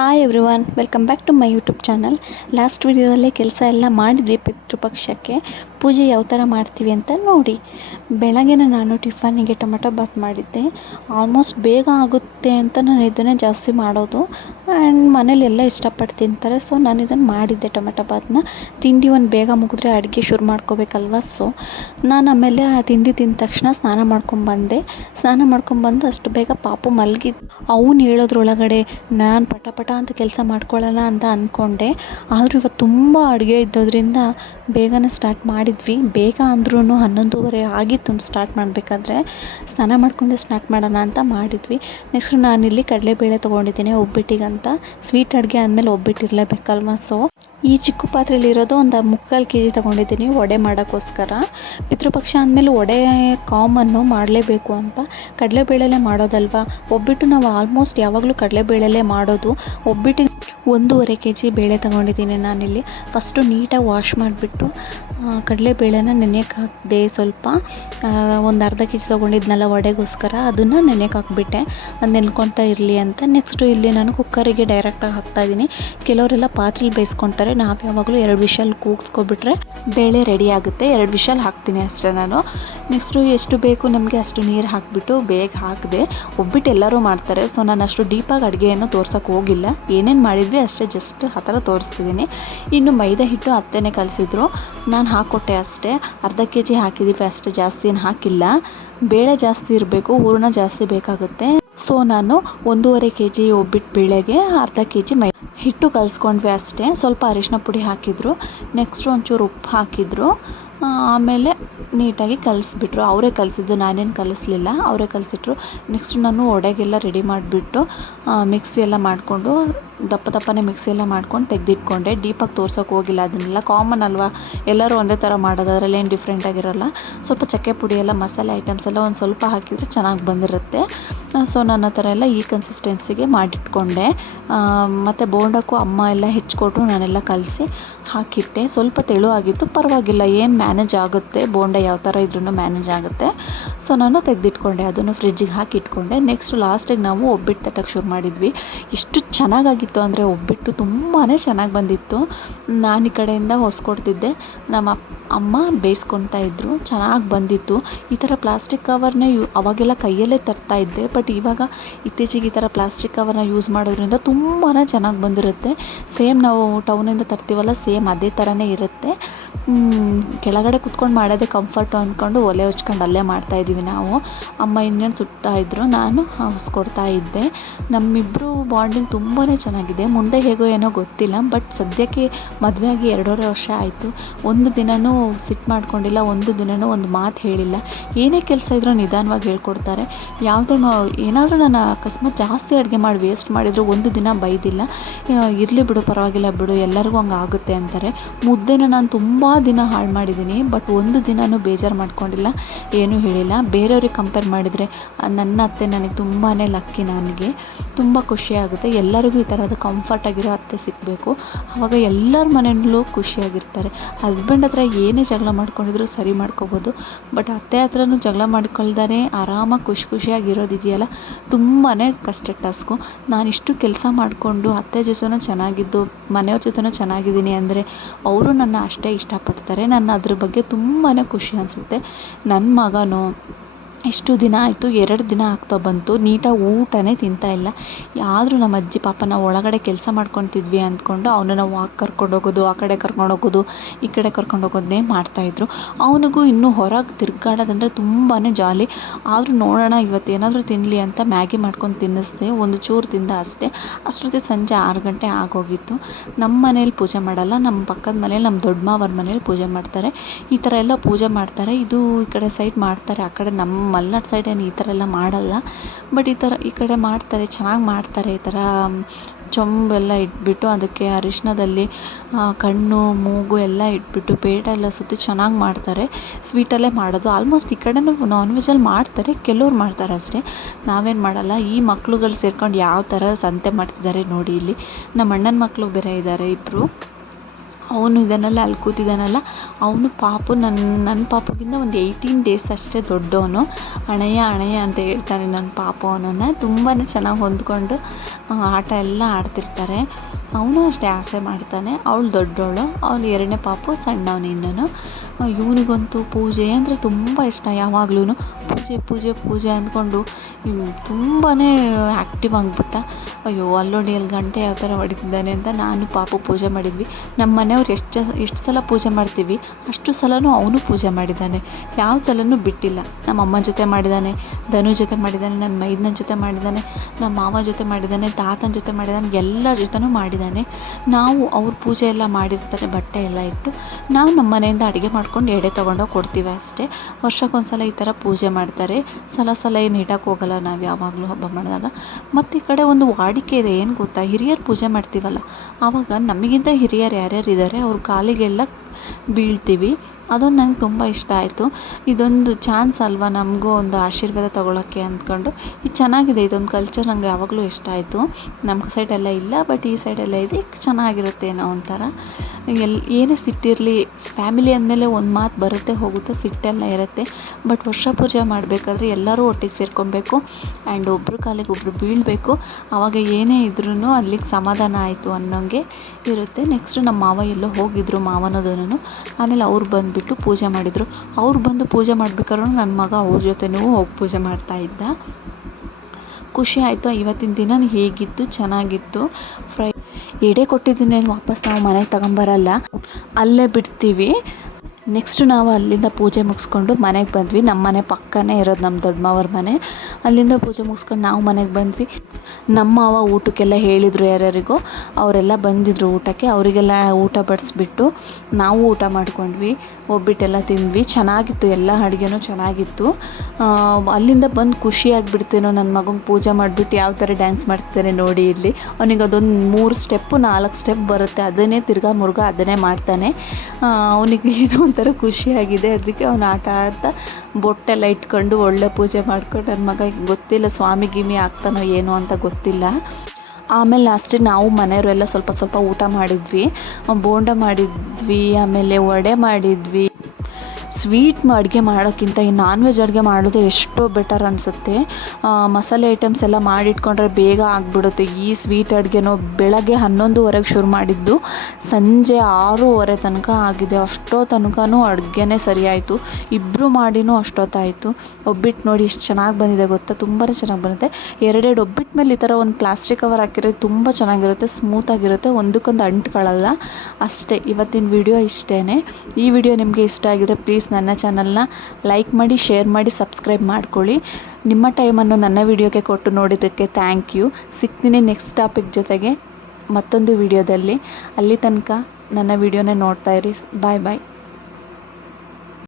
Hi everyone welcome back to my YouTube channel last ವಿಡಿಯೋದಲ್ಲೇ ಕೆಲಸ ಎಲ್ಲ ಮಾಡಿದ್ವಿ ಪಿತೃಪಕ್ಷಕ್ಕೆ ಪೂಜೆ ಯಾವ ಥರ ಮಾಡ್ತೀವಿ ಅಂತ ನೋಡಿ. ಬೆಳಗ್ಗೆನೇ ನಾನು ಟಿಫನ್ನಿಗೆ ಟೊಮೆಟೊ ಬಾತ್ ಮಾಡಿದ್ದೆ. ಆಲ್ಮೋಸ್ಟ್ ಬೇಗ ಆಗುತ್ತೆ ಅಂತ ನಾನು ಇದನ್ನೇ ಜಾಸ್ತಿ ಮಾಡೋದು. ಆ್ಯಂಡ್ ಮನೇಲಿ ಎಲ್ಲ ಇಷ್ಟಪಟ್ಟು ತಿಂತಾರೆ. ಸೊ, ನಾನು ಇದನ್ನು ಮಾಡಿದ್ದೆ ಟೊಮೆಟೊ ಬಾತ್ನ. ತಿಂಡಿ ಒಂದು ಬೇಗ ಮುಗಿದ್ರೆ ಅಡುಗೆ ಶುರು ಮಾಡ್ಕೋಬೇಕಲ್ವ? ಸೊ, ನಾನು ಆಮೇಲೆ ಆ ತಿಂಡಿ ತಿಂದ ತಕ್ಷಣ ಸ್ನಾನ ಮಾಡ್ಕೊಂಬಂದೆ ಸ್ನಾನ ಮಾಡ್ಕೊಂಬಂದು ಅಷ್ಟು ಬೇಗ ಪಾಪು ಮಲಗಿದ್, ಅವನು ಹೇಳೋದ್ರೊಳಗಡೆ ನಾನು ಪಟ ಪಟ ಅಂತ ಕೆಲಸ ಮಾಡ್ಕೊಳ್ಳೋಣ ಅಂತ ಅಂದ್ಕೊಂಡೆ. ಆದರೂ ಇವತ್ತು ತುಂಬ ಅಡುಗೆ ಇದ್ದೋದ್ರಿಂದ ಬೇಗನೆ ಸ್ಟಾರ್ಟ್ ಮಾಡಿದ್ವಿ. ಬೇಗ ಅಂದ್ರೂ ಹನ್ನೊಂದುವರೆ ಆಗಿತ್ತು ಸ್ಟಾರ್ಟ್ ಮಾಡಬೇಕಾದ್ರೆ ಸ್ನಾನ ಮಾಡಿಕೊಂಡೆ ಸ್ಟಾರ್ಟ್ ಮಾಡೋಣ ಅಂತ ಮಾಡಿದ್ವಿ. ನೆಕ್ಸ್ಟ್ ನಾನಿಲ್ಲಿ ಕಡಲೆಬೇಳೆ ತೊಗೊಂಡಿದ್ದೀನಿ, ಒಬ್ಬಟ್ಟಿಗಂತ. ಸ್ವೀಟ್ ಅಡುಗೆ ಅಂದಮೇಲೆ ಒಬ್ಬಟ್ಟು ಇರಲೇಬೇಕಲ್ವ ಸೊ ಈ ಚಿಕ್ಕ ಪಾತ್ರೆಯಲ್ಲಿರೋದು ಒಂದು ಮುಕ್ಕಾಲು ಕೆ ಜಿ ತೊಗೊಂಡಿದ್ದೀನಿ, ವಡೆ ಮಾಡೋಕ್ಕೋಸ್ಕರ. ಪಿತೃಪಕ್ಷ ಅಂದಮೇಲೆ ವಡೆ ಕಾಮನ್ನು ಮಾಡಲೇಬೇಕು ಅಂತ. ಕಡಲೆಬೇಳೆಲೇ ಮಾಡೋದಲ್ವಾ? ಒಬ್ಬಿಟ್ಟು ನಾವು ಆಲ್ಮೋಸ್ಟ್ ಯಾವಾಗಲೂ ಕಡಲೆಬೇಳೆಲೇ ಮಾಡೋದು. ಒಬ್ಬಿಟ್ಟು ಒಂದೂವರೆ ಕೆ ಜಿ ಬೇಳೆ ತೊಗೊಂಡಿದ್ದೀನಿ ನಾನಿಲ್ಲಿ. ಫಸ್ಟು ನೀಟಾಗಿ ವಾಶ್ ಮಾಡಿಬಿಟ್ಟು ಕಡಲೆಬೇಳೆನ ನೆನೆಯಕ್ಕೆ ಹಾಕಿದೆ ಸ್ವಲ್ಪ. ಒಂದು ಅರ್ಧ ಕೆ ಜಿ ತೊಗೊಂಡಿದ್ನಲ್ಲ ವಡೆಗೋಸ್ಕರ, ಅದನ್ನು ನೆನೆಯಕ್ಕೆ ಹಾಕ್ಬಿಟ್ಟೆ. ಅದು ನೆನ್ಕೊತಾ ಇರಲಿ ಅಂತ. ನೆಕ್ಸ್ಟು ಇಲ್ಲಿ ನಾನು ಕುಕ್ಕರಿಗೆ ಡೈರೆಕ್ಟಾಗಿ ಹಾಕ್ತಾಯಿದ್ದೀನಿ ಕೆಲವರೆಲ್ಲ ಪಾತ್ರೆಲಿ ಬೇಯಿಸ್ಕೊತಾರೆ. ನಾವು ಯಾವಾಗಲೂ ಎರಡು ವಿಷಲ್ ಕೂಗಿಸ್ಕೊಬಿಟ್ರೆ ಬೇಳೆ ರೆಡಿ ಆಗುತ್ತೆ. ಎರಡು ವಿಷಲ್ ಹಾಕ್ತೀನಿ ಅಷ್ಟೇ ನಾನು. ನೆಕ್ಸ್ಟು ಎಷ್ಟು ಬೇಕು ನಮಗೆ ಅಷ್ಟು ನೀರು ಹಾಕಿಬಿಟ್ಟು ಬೇಗ ಹಾಕಿದೆ. ಒಬ್ಬಿಟ್ಟು ಎಲ್ಲರೂ ಮಾಡ್ತಾರೆ. ಸೊ ನಾನು ಅಷ್ಟು ಡೀಪಾಗಿ ಅಡುಗೆಯನ್ನು ತೋರ್ಸೋಕೆ ಹೋಗಿಲ್ಲ. ಏನೇನು ಮಾಡಿದ್ವಿ ಅಷ್ಟೇ ಜಸ್ಟ್ ಆ ಥರ ತೋರಿಸ್ತಿದ್ದೀನಿ. ಇನ್ನು ಮೈದಾ ಹಿಟ್ಟು ಅತ್ತೆನೇ ಕಲಿಸಿದ್ರು. ನಾನು ಹಾಕ್ಕೊಟ್ಟೆ ಅಷ್ಟೇ. ಅರ್ಧ ಕೆ ಜಿ ಹಾಕಿದ್ದೀವಿ ಅಷ್ಟೇ. ಜಾಸ್ತಿ ಏನು ಹಾಕಿಲ್ಲ. ಬೇಳೆ ಜಾಸ್ತಿ ಇರಬೇಕು. ಹೂರಣ ಜಾಸ್ತಿ ಬೇಕಾಗುತ್ತೆ. ಸೊ ನಾನು ಒಂದೂವರೆ ಕೆ ಜಿ ಒಬ್ಬಿಟ್ಟು ಬೇಳೆಗೆ, ಅರ್ಧ ಕೆ ಜಿ ಮೈ ಹಿಟ್ಟು ಕಲಿಸ್ಕೊಂಡ್ವಿ ಅಷ್ಟೇ. ಸ್ವಲ್ಪ ಅರಿಶಿನ ಪುಡಿ ಹಾಕಿದ್ರು. ನೆಕ್ಸ್ಟ್ ಒಂಚೂರು ಉಪ್ಪು ಹಾಕಿದ್ರು. ಆಮೇಲೆ ನೀಟಾಗಿ ಕಲಿಸ್ಬಿಟ್ರು. ಅವರೇ ಕಲಿಸಿದ್ದು, ನಾನೇನು ಕಲಿಸ್ಲಿಲ್ಲ. ಅವರೇ ಕಲಿಸಿಟ್ರು. ನೆಕ್ಸ್ಟ್ ನಾನು ವಡೆಗೆಲ್ಲ ರೆಡಿ ಮಾಡಿಬಿಟ್ಟು ಮಿಕ್ಸಿ ಎಲ್ಲ ಮಾಡಿಕೊಂಡು, ದಪ್ಪ ದಪ್ಪನೇ ಮಿಕ್ಸಿ ಎಲ್ಲ ಮಾಡ್ಕೊಂಡು ತೆಗೆದಿಟ್ಕೊಂಡೆ. ಡೀಪಾಗಿ ತೋರ್ಸೋಕೆ ಹೋಗಿಲ್ಲ ಅದನ್ನೆಲ್ಲ. ಕಾಮನ್ ಅಲ್ವಾ? ಎಲ್ಲರೂ ಒಂದೇ ಥರ ಮಾಡೋದು, ಅದರಲ್ಲಿ ಏನು ಡಿಫ್ರೆಂಟ್ ಆಗಿರೋಲ್ಲ. ಸ್ವಲ್ಪ ಚಕ್ಕೆ ಪುಡಿ ಎಲ್ಲ, ಮಸಾಲೆ ಐಟಮ್ಸ್ ಎಲ್ಲ ಒಂದು ಸ್ವಲ್ಪ ಹಾಕಿದರೆ ಚೆನ್ನಾಗಿ ಬಂದಿರುತ್ತೆ. ಸೊ ನನ್ನ ಥರ ಎಲ್ಲ ಈ ಕನ್ಸಿಸ್ಟೆನ್ಸಿಗೆ ಮಾಡಿಟ್ಕೊಂಡೆ. ಮತ್ತು ಬೋಂಡಕ್ಕೂ ಅಮ್ಮ ಎಲ್ಲ ಹೆಚ್ಚಿಕೊಟ್ಟು ನಾನೆಲ್ಲ ಕಲಸಿ ಹಾಕಿಟ್ಟೆ. ಸ್ವಲ್ಪ ತೆಳು ಆಗಿತ್ತು, ಪರವಾಗಿಲ್ಲ. ಏನು ಮ್ಯಾನೇಜ್ ಆಗುತ್ತೆ, ಬೋಂಡ ಯಾವ ಥರ ಇದ್ರೂ ಮ್ಯಾನೇಜ್ ಆಗುತ್ತೆ. ಸೊ ನಾನು ತೆಗೆದಿಟ್ಕೊಂಡೆ, ಅದನ್ನು ಫ್ರಿಜ್ಜಿಗೆ ಹಾಕಿ ಇಟ್ಕೊಂಡೆ. ನೆಕ್ಸ್ಟ್ ಲಾಸ್ಟಿಗೆ ನಾವು ಒಬ್ಬಿಟ್ಟು ತಟ್ಟಕ್ಕೆ ಶುರು ಮಾಡಿದ್ವಿ. ಎಷ್ಟು ಚೆನ್ನಾಗಾಗಿತ್ತು ಅಂದರೆ ಒಬ್ಬಿಟ್ಟು ತುಂಬಾ ಚೆನ್ನಾಗಿ ಬಂದಿತ್ತು. ನಾನು ಈ ಕಡೆಯಿಂದ ಹೊಸ್ಕೊಡ್ತಿದ್ದೆ. ನಮ್ಮ ಅಮ್ಮ ಬೇಯಿಸ್ಕೊತಾ ಇದ್ದರು ಚೆನ್ನಾಗಿ ಬಂದಿತ್ತು. ಈ ಥರ ಪ್ಲಾಸ್ಟಿಕ್ ಕವರ್ನ ಯೂ, ಅವಾಗೆಲ್ಲ ಕೈಯಲ್ಲೇ ತರ್ತಾ ಇದ್ದೆ. ಬಟ್ ಇವಾಗ ಇತ್ತೀಚೆಗೆ ಈ ಥರ ಪ್ಲಾಸ್ಟಿಕ್ ಕವರ್ನ ಯೂಸ್ ಮಾಡೋದ್ರಿಂದ ತುಂಬಾ ಚೆನ್ನಾಗಿ ಬಂದಿರುತ್ತೆ. ಸೇಮ್ ನಾವು ಟೌನಿಂದ ತರ್ತೀವಲ್ಲ ಸೇಮ್ ಅದೇ ಥರನೇ ಇರುತ್ತೆ. ಕೆಳಗಡೆ ಕುತ್ಕೊಂಡು ಮಾಡೋದೇ ಕಂಫರ್ಟು ಅಂದ್ಕೊಂಡು ಒಲೆ ಹಚ್ಕೊಂಡು ಅಲ್ಲೇ ಮಾಡ್ತಾಯಿದ್ದೀವಿ ನಾವು. ಅಮ್ಮ ಇನ್ನೇನು ಸುತ್ತಾ ಇದ್ದರು ನಾನು ಹೊಸ್ಕೊಡ್ತಾ ಇದ್ದೆ. ನಮ್ಮಿಬ್ಬರು ಬಾಂಡಿಂಗ್ ತುಂಬಾ ಚೆನ್ನಾಗಿದೆ. ಮುಂದೆ ಹೇಗೋ ಏನೋ ಗೊತ್ತಿಲ್ಲ ಬಟ್ ಸದ್ಯಕ್ಕೆ ಮದುವೆ ಆಗಿ ಎರಡೂವರೆ ವರ್ಷ ಆಯಿತು. ಒಂದು ದಿನವೂ ಸಿಟ್ಟು ಮಾಡ್ಕೊಂಡಿಲ್ಲ, ಒಂದು ದಿನವೂ ಒಂದು ಮಾತು ಹೇಳಿಲ್ಲ. ಏನೇ ಕೆಲಸ ಇದ್ರೂ ನಿಧಾನವಾಗಿ ಹೇಳ್ಕೊಡ್ತಾರೆ. ಯಾವುದೇ ಏನಾದರೂ ನಾನು ಅಕಸ್ಮಾತ್ ಜಾಸ್ತಿ ಅಡುಗೆ ಮಾಡಿ ವೇಸ್ಟ್ ಮಾಡಿದರೂ, ಒಂದು ದಿನ ಬೈದಿಲ್ಲ. ಇರಲಿ ಬಿಡು, ಪರವಾಗಿಲ್ಲ ಬಿಡು, ಎಲ್ಲರಿಗೂ ಹಂಗೆ ಆಗುತ್ತೆ ಅಂತಾರೆ. ಮುದ್ದೆನ ನಾನು ತುಂಬ ದಿನ ಹಾಳು ಮಾಡಿದ್ದೀನಿ ಬಟ್ ಒಂದು ದಿನವೂ ಬೇಜಾರು ಮಾಡ್ಕೊಂಡಿಲ್ಲ, ಏನೂ ಹೇಳಿಲ್ಲ. ಬೇರೆಯವ್ರಿಗೆ ಕಂಪೇರ್ ಮಾಡಿದರೆ ನನ್ನ ಅತ್ತೆ ನನಗೆ ತುಂಬಾ ಲಕ್ಕಿ ನನಗೆ. ತುಂಬ ಖುಷಿಯಾಗುತ್ತೆ ಎಲ್ಲರಿಗೂ ಈ ಥರದ ಕಂಫರ್ಟ್ ಆಗಿರೋ ಅತ್ತೆ ಸಿಗಬೇಕು. ಆವಾಗ ಎಲ್ಲರ ಮನೆಯಲ್ಲೂ ಖುಷಿಯಾಗಿರ್ತಾರೆ ಹಸ್ಬೆಂಡ್ ಹತ್ರ ಏನೇ ಜಗಳ ಮಾಡ್ಕೊಂಡಿದ್ರು ಸರಿ ಮಾಡ್ಕೋಬೋದು ಬಟ್ ಅತ್ತೆ ಹತ್ರನೂ ಜಗಳ ಮಾಡ್ಕೊಳ್ದಾರೆ ಆರಾಮಾಗಿ ಖುಷಿ ಖುಷಿಯಾಗಿರೋದಿದೆಯಲ್ಲ ತುಂಬಾ ಕಷ್ಟ ಟಾಸ್ಕು ನಾನು ಇಷ್ಟು ಕೆಲಸ ಮಾಡಿಕೊಂಡು ಅತ್ತೆ ಜೊತೆನೂ ಚೆನ್ನಾಗಿದ್ದು, ಮನೆಯವ್ರ ಜೊತೆನೂ ಚೆನ್ನಾಗಿದ್ದೀನಿ ಅಂದರೆ, ಅವರು ನನ್ನ ಅಷ್ಟೇ ಇಷ್ಟಪಡ್ತಾರೆ. ನನ್ನ ಅದ್ರ ಬಗ್ಗೆ ತುಂಬಾ ಖುಷಿ ಅನಿಸುತ್ತೆ. ನನ್ನ ಮಗನೂ ಇಷ್ಟು ದಿನ ಆಯಿತು, ಎರಡು ದಿನ ಆಗ್ತಾ ಬಂತು, ನೀಟಾಗಿ ಊಟನೇ ತಿಂತಾ ಇಲ್ಲ. ಆದರೂ ನಮ್ಮ ಅಜ್ಜಿ ಪಾಪ ನಾವು ಒಳಗಡೆ ಕೆಲಸ ಮಾಡ್ಕೊತಿದ್ವಿ ಅಂದ್ಕೊಂಡು ಅವನನ್ನು ವಾಕ್ ಕರ್ಕೊಂಡು ಹೋಗೋದು, ಆ ಕಡೆ ಕರ್ಕೊಂಡು ಹೋಗೋದು, ಈ ಕಡೆ ಕರ್ಕೊಂಡು ಹೋಗೋದನ್ನೇ ಮಾಡ್ತಾಯಿದ್ರು ಅವನಿಗೂ ಇನ್ನೂ ಹೊರಗೆ ತಿರ್ಗಾಡೋದಂದರೆ ತುಂಬಾ ಜಾಲಿ. ಆದರೂ ನೋಡೋಣ, ಇವತ್ತು ಏನಾದರೂ ತಿನ್ನಲಿ ಅಂತ ಮ್ಯಾಗಿ ಮಾಡ್ಕೊಂಡು ತಿನ್ನಿಸ್ದೆ, ಒಂದು ಚೂರು ತಿಂದ ಅಷ್ಟೇ. ಅಷ್ಟೊತ್ತಿಗೆ ಸಂಜೆ ಆರು ಗಂಟೆ ಆಗೋಗಿತ್ತು. ನಮ್ಮ ಮನೇಲಿ ಪೂಜೆ ಮಾಡಲ್ಲ, ನಮ್ಮ ಪಕ್ಕದ ಮನೇಲಿ, ನಮ್ಮ ದೊಡ್ಡ ಮಾವರ ಮನೇಲಿ ಪೂಜೆ ಮಾಡ್ತಾರೆ. ಈ ಥರ ಎಲ್ಲ ಪೂಜೆ ಮಾಡ್ತಾರೆ. ಇದು ಈ ಕಡೆ ಸೈಡ್ ಮಾಡ್ತಾರೆ, ಆ ಕಡೆ ನಮ್ಮ ಮಲೆನಾಡು ಸೈಡ್ ಏನು ಈ ಥರ ಎಲ್ಲ ಮಾಡಲ್ಲ. ಬಟ್ ಈ ಥರ ಈ ಕಡೆ ಮಾಡ್ತಾರೆ, ಚೆನ್ನಾಗಿ ಮಾಡ್ತಾರೆ. ಈ ಥರ ಚೊಂಬೆಲ್ಲ ಇಟ್ಬಿಟ್ಟು ಅದಕ್ಕೆ ಅರಿಶಿಣದಲ್ಲಿ ಕಣ್ಣು, ಮೂಗು ಎಲ್ಲ ಇಟ್ಬಿಟ್ಟು ಪೇಟ ಎಲ್ಲ ಸುತ್ತಿ ಚೆನ್ನಾಗಿ ಮಾಡ್ತಾರೆ. ಸ್ವೀಟಲ್ಲೇ ಮಾಡೋದು. ಆಲ್ಮೋಸ್ಟ್ ಈ ಕಡೆನೂ ನಾನ್ ವೆಜ್ಜಲ್ಲಿ ಮಾಡ್ತಾರೆ. ಕೆಲವ್ರು ಮಾಡ್ತಾರೆ ಅಷ್ಟೇ. ನಾವೇನು ಮಾಡಲ್ಲ. ಈ ಮಕ್ಳುಗಳು ಸೇರ್ಕೊಂಡು ಯಾವ ಥರ ಸಂತೆ ಮಾಡ್ತಿದ್ದಾರೆ ನೋಡಿ ಇಲ್ಲಿ. ನಮ್ಮ ಅಣ್ಣನ ಮಕ್ಕಳು ಬೇರೆ ಇದ್ದಾರೆ ಇಬ್ಬರು ಅವನು ಇದನ್ನೆಲ್ಲ ಅಲ್ಲಿ ಕೂತಿದ್ದಾನಲ್ಲ, ಅವನು ಪಾಪು ನನ್ನ ನನ್ನ ಪಾಪುಗಿಂತ ಒಂದು ಏಯ್ಟೀನ್ ಡೇಸ್ ಅಷ್ಟೇ ದೊಡ್ಡವನು. ಅಣಯ್ಯ ಅಣಯ್ಯ ಅಂತ ಹೇಳ್ತಾನೆ ನನ್ನ ಪಾಪು ಅವನನ್ನು. ತುಂಬಾ ಚೆನ್ನಾಗಿ ಹೊಂದ್ಕೊಂಡು ಆಟ ಎಲ್ಲ ಆಡ್ತಿರ್ತಾರೆ. ಅವನು ಅಷ್ಟೇ ಆಸೆ ಮಾಡ್ತಾನೆ. ಅವಳು ದೊಡ್ಡವಳು ಅವನು ಎರಡನೇ ಪಾಪು, ಸಣ್ಣವನು ಇನ್ನೂ ಇವನಿಗಂತೂ ಪೂಜೆ ಅಂದರೆ ತುಂಬ ಇಷ್ಟ. ಯಾವಾಗ್ಲೂ ಪೂಜೆ ಪೂಜೆ ಪೂಜೆ ಅಂದ್ಕೊಂಡು ತುಂಬಾ ಆ್ಯಕ್ಟಿವ್ ಆಗಿಬಿಟ್ಟ. ಅಯ್ಯೋ ಅಲ್ಲೋಡಿ ಅಲ್ಲಿ ಗಂಟೆ ಯಾವ ಥರ ಹೊಡಿತಿದ್ದಾನೆ ಅಂತ ನಾನು ಪಾಪು ಪೂಜೆ ಮಾಡಿದ್ವಿ. ನಮ್ಮ ಮನೆಯವ್ರು ಎಷ್ಟು ಎಷ್ಟು ಸಲ ಪೂಜೆ ಮಾಡ್ತೀವಿ, ಅಷ್ಟು ಸಲನೂ ಅವನು ಪೂಜೆ ಮಾಡಿದ್ದಾನೆ. ಯಾವ ಸಲವೂ ಬಿಟ್ಟಿಲ್ಲ. ನಮ್ಮ ಅಮ್ಮನ ಜೊತೆ ಮಾಡಿದ್ದಾನೆ, ಧನು ಜೊತೆ ಮಾಡಿದ್ದಾನೆ, ನನ್ನ ಮೈದನ ಜೊತೆ ಮಾಡಿದ್ದಾನೆ, ನಮ್ಮ ಮಾವ ಜೊತೆ ಮಾಡಿದ್ದಾನೆ, ತಾತನ ಜೊತೆ ಮಾಡಿದ್ದಾನೆ, ಎಲ್ಲರ ಜೊತೆನೂ ಮಾಡಿದ್ದಾನೆ. ನಾವು ಅವ್ರ ಪೂಜೆ ಎಲ್ಲ ಮಾಡಿರ್ತಾರೆ, ಬಟ್ಟೆ ಎಲ್ಲ ಇಟ್ಟು. ನಾವು ನಮ್ಮ ಮನೆಯಿಂದ ಅಡುಗೆ ಮಾಡ್ಕೊಂಡು ಎಡೆ ತೊಗೊಂಡೋಗಿ ಕೊಡ್ತೀವಿ ಅಷ್ಟೇ. ವರ್ಷಕ್ಕೊಂದು ಸಲ ಈ ಥರ ಪೂಜೆ ಮಾಡ್ತಾರೆ. ಸಲ ಸಲ ಏನು ಇಡಕ್ಕೆ ಹೋಗಲ್ಲ ನಾವು ಯಾವಾಗಲೂ ಹಬ್ಬ ಮಾಡಿದಾಗ. ಮತ್ತು ಈ ಕಡೆ ಒಂದು ವಾಡಿಕೆ ಇದೆ, ಏನು ಗೊತ್ತಾ? ಹಿರಿಯರು ಪೂಜೆ ಮಾಡ್ತೀವಲ್ಲ ಆವಾಗ ನಮಗಿಂತ ಹಿರಿಯರು ಯಾರ್ಯಾರು ಇದ್ದಾರೆ ಅವ್ರ ಕಾಲಿಗೆಲ್ಲ ಬೀಳ್ತೀವಿ. ಅದೊಂದು ನಂಗೆ ತುಂಬ ಇಷ್ಟ ಆಯಿತು. ಇದೊಂದು ಚಾನ್ಸ್ ಅಲ್ವಾ ನಮಗೂ ಒಂದು ಆಶೀರ್ವಾದ ತೊಗೊಳಕ್ಕೆ ಅಂದ್ಕೊಂಡು. ಇದು ಚೆನ್ನಾಗಿದೆ, ಇದೊಂದು ಕಲ್ಚರ್ ನಂಗೆ ಯಾವಾಗಲೂ ಇಷ್ಟ ಆಯಿತು. ನಮ್ಮ ಸೈಡೆಲ್ಲ ಇಲ್ಲ ಬಟ್ ಈ ಸೈಡೆಲ್ಲ ಇದೆ. ಚೆನ್ನಾಗಿರುತ್ತೆ ಏನೋ ಒಂಥರ. ಎಲ್, ಏನೇ ಸಿಟ್ಟಿರಲಿ, ಫ್ಯಾಮಿಲಿ ಅಂದಮೇಲೆ ಒಂದು ಮಾತು ಬರುತ್ತೆ, ಹೋಗುತ್ತೆ, ಸಿಟ್ಟೆಲ್ಲ ಇರುತ್ತೆ. ಬಟ್ ವರ್ಷ ಪೂಜೆ ಮಾಡಬೇಕಾದ್ರೆ ಎಲ್ಲರೂ ಒಟ್ಟಿಗೆ ಸೇರ್ಕೊಬೇಕು. ಆ್ಯಂಡ್ ಒಬ್ರ ಕಾಲಿಗೆ ಒಬ್ಬರು ಬೀಳಬೇಕು. ಆವಾಗ ಏನೇ ಇದ್ರೂ ಅಲ್ಲಿಗೆ ಸಮಾಧಾನ ಆಯಿತು ಅನ್ನೋಂಗೆ ಇರುತ್ತೆ. ನೆಕ್ಸ್ಟು ನಮ್ಮ ಮಾವ ಎಲ್ಲೋ ಹೋಗಿದ್ರು ಮಾವನದನು ಆಮೇಲೆ ಅವ್ರು ಬಂದುಬಿಟ್ಟು ಪೂಜೆ ಮಾಡಿದರು. ಅವ್ರು ಬಂದು ಪೂಜೆ ಮಾಡ್ಬೇಕಾದ್ರೂ ನನ್ನ ಮಗ ಅವ್ರ ಜೊತೆನೂ ಹೋಗಿ ಪೂಜೆ ಮಾಡ್ತಾಯಿದ್ದ ಖುಷಿ ಆಯಿತು. ಇವತ್ತಿನ ದಿನ ಹೇಗಿತ್ತು? ಚೆನ್ನಾಗಿತ್ತು. ಫ್ರೈ ಎಡೆ ಕೊಟ್ಟಿದ್ದೀನಿ ವಾಪಸ್ ನಾವು ಮನೆಗೆ ತಗೊಂಬರಲ್ಲ? ಅಲ್ಲೇ ಬಿಡ್ತೀವಿ. ನೆಕ್ಸ್ಟು ನಾವು ಅಲ್ಲಿಂದ ಪೂಜೆ ಮುಗಿಸ್ಕೊಂಡು ಮನೆಗೆ ಬಂದ್ವಿ. ನಮ್ಮ ಮನೆ ಪಕ್ಕನೇ ಇರೋದು ನಮ್ಮ ದೊಡ್ಡಮ್ಮವ್ರ ಮಾವರ ಮನೆ. ಅಲ್ಲಿಂದ ಪೂಜೆ ಮುಗಿಸ್ಕೊಂಡು ನಾವು ಮನೆಗೆ ಬಂದ್ವಿ. ನಮ್ಮ ಮಾವ ಊಟಕ್ಕೆಲ್ಲ ಹೇಳಿದರು ಯಾರ್ಯಾರಿಗೂ. ಅವರೆಲ್ಲ ಬಂದಿದ್ರು ಊಟಕ್ಕೆ. ಅವರಿಗೆಲ್ಲ ಊಟ ಬಡಿಸ್ಬಿಟ್ಟು ನಾವು ಊಟ ಮಾಡ್ಕೊಂಡ್ವಿ. ಒಬ್ಬಿಟ್ಟೆಲ್ಲ ತಿಂದ್ವಿ. ಚೆನ್ನಾಗಿತ್ತು. ಎಲ್ಲ ಅಡುಗೆನೂ ಚೆನ್ನಾಗಿತ್ತು. ಅಲ್ಲಿಂದ ಬಂದು ಖುಷಿಯಾಗಿಬಿಡ್ತೇನೋ ನನ್ನ ಮಗಂಗೆ ಪೂಜೆ ಮಾಡಿಬಿಟ್ಟು ಯಾವ ಥರ ಡ್ಯಾನ್ಸ್ ಮಾಡ್ತಿದ್ದಾರೆ ನೋಡಿ ಇಲ್ಲಿ. ಅವನಿಗೆ ಅದೊಂದು ಮೂರು ಸ್ಟೆಪ್ಪು ನಾಲ್ಕು ಸ್ಟೆಪ್ ಬರುತ್ತೆ. ಅದನ್ನೇ ತಿರ್ಗಾ ಮುರುಗಾ ಅದನ್ನೇ ಮಾಡ್ತಾನೆ. ಅವನಿಗೆ ಏನೋ ಒಂಥರ ಖುಷಿಯಾಗಿದೆ. ಅದಕ್ಕೆ ಅವನು ಆಟ ಆಡ್ತಾ ಬೊಟ್ಟೆಲ್ಲ ಇಟ್ಕೊಂಡು ಒಳ್ಳೆ ಪೂಜೆ ಮಾಡ್ಕೊಂಡು ನನ್ನ ಮಗ ಗೊತ್ತಿಲ್ಲ ಸ್ವಾಮಿ ಗಿಮಿ ಆಗ್ತಾನೋ ಏನೋ ಅಂತ ಗೊತ್ತಿಲ್ಲ. ಆಮೇಲೆ ಲಾಸ್ಟಿಗೆ ನಾವು ಮನೆಯವರೆಲ್ಲ ಸ್ವಲ್ಪ ಸ್ವಲ್ಪ ಊಟ ಮಾಡಿದ್ವಿ. ಬೋಂಡ ಮಾಡಿದ್ವಿ, ಆಮೇಲೆ ವಡೆ ಮಾಡಿದ್ವಿ. ಸ್ವೀಟ್ ಅಡುಗೆ ಮಾಡೋಕ್ಕಿಂತ ಈ ನಾನ್ ವೆಜ್ ಅಡುಗೆ ಮಾಡೋದು ಎಷ್ಟೋ ಬೆಟರ್ ಅನಿಸುತ್ತೆ. ಮಸಾಲೆ ಐಟಮ್ಸ್ ಎಲ್ಲ ಮಾಡಿಟ್ಕೊಂಡ್ರೆ ಬೇಗ ಆಗಿಬಿಡುತ್ತೆ. ಈ ಸ್ವೀಟ್ ಅಡುಗೆನೋ ಬೆಳಗ್ಗೆ ಹನ್ನೊಂದುವರೆಗೆ ಶುರು ಮಾಡಿದ್ದು ಸಂಜೆ ಆರೂವರೆ ತನಕ ಆಗಿದೆ. ಅಷ್ಟೋ ತನಕನೂ ಅಡುಗೆನೇ ಸರಿಯಾಯಿತು. ಇಬ್ಬರು ಮಾಡಿನೂ ಅಷ್ಟೊತ್ತಾಯಿತು. ಒಬ್ಬಿಟ್ಟು ನೋಡಿ ಎಷ್ಟು ಚೆನ್ನಾಗಿ ಬಂದಿದೆ ಗೊತ್ತಾ? ತುಂಬಾ ಚೆನ್ನಾಗಿ ಬರುತ್ತೆ ಎರಡೆರಡು ಒಬ್ಬಿಟ್ಟು ಮೇಲೆ ಈ ಥರ ಒಂದು ಪ್ಲಾಸ್ಟಿಕ್ ಕವರ್ ಹಾಕಿರೋದು ತುಂಬ ಚೆನ್ನಾಗಿರುತ್ತೆ ಸ್ಮೂತಾಗಿರುತ್ತೆ ಒಂದಕ್ಕೊಂದು ಅಂಟ್ಕೊಳ್ಳಲ್ಲ ಅಷ್ಟೇ. ಇವತ್ತಿನ ವಿಡಿಯೋ ಇಷ್ಟೇ ಈ ವಿಡಿಯೋ ನಿಮಗೆ ಇಷ್ಟ ಆಗಿದ್ರೆ ಪ್ಲೀಸ್ ನನ್ನ ಚಾನಲ್ನ ಲೈಕ್ ಮಾಡಿ ಶೇರ್ ಮಾಡಿ ಸಬ್ಸ್ಕ್ರೈಬ್ ಮಾಡ್ಕೊಳ್ಳಿ. ನಿಮ್ಮ ಟೈಮನ್ನು ನನ್ನ ವಿಡಿಯೋಗೆ ಕೊಟ್ಟು ನೋಡಿದ್ದಕ್ಕೆ ಥ್ಯಾಂಕ್ ಯು ಸಿಗ್ತೀನಿ ನೆಕ್ಸ್ಟ್ ಟಾಪಿಕ್ ಜೊತೆಗೆ ಮತ್ತೊಂದು ವಿಡಿಯೋದಲ್ಲಿ ಅಲ್ಲಿ ತನಕ ನನ್ನ ವಿಡಿಯೋನೇ ನೋಡ್ತಾ ಇರಿ. ಬಾಯ್ ಬಾಯ್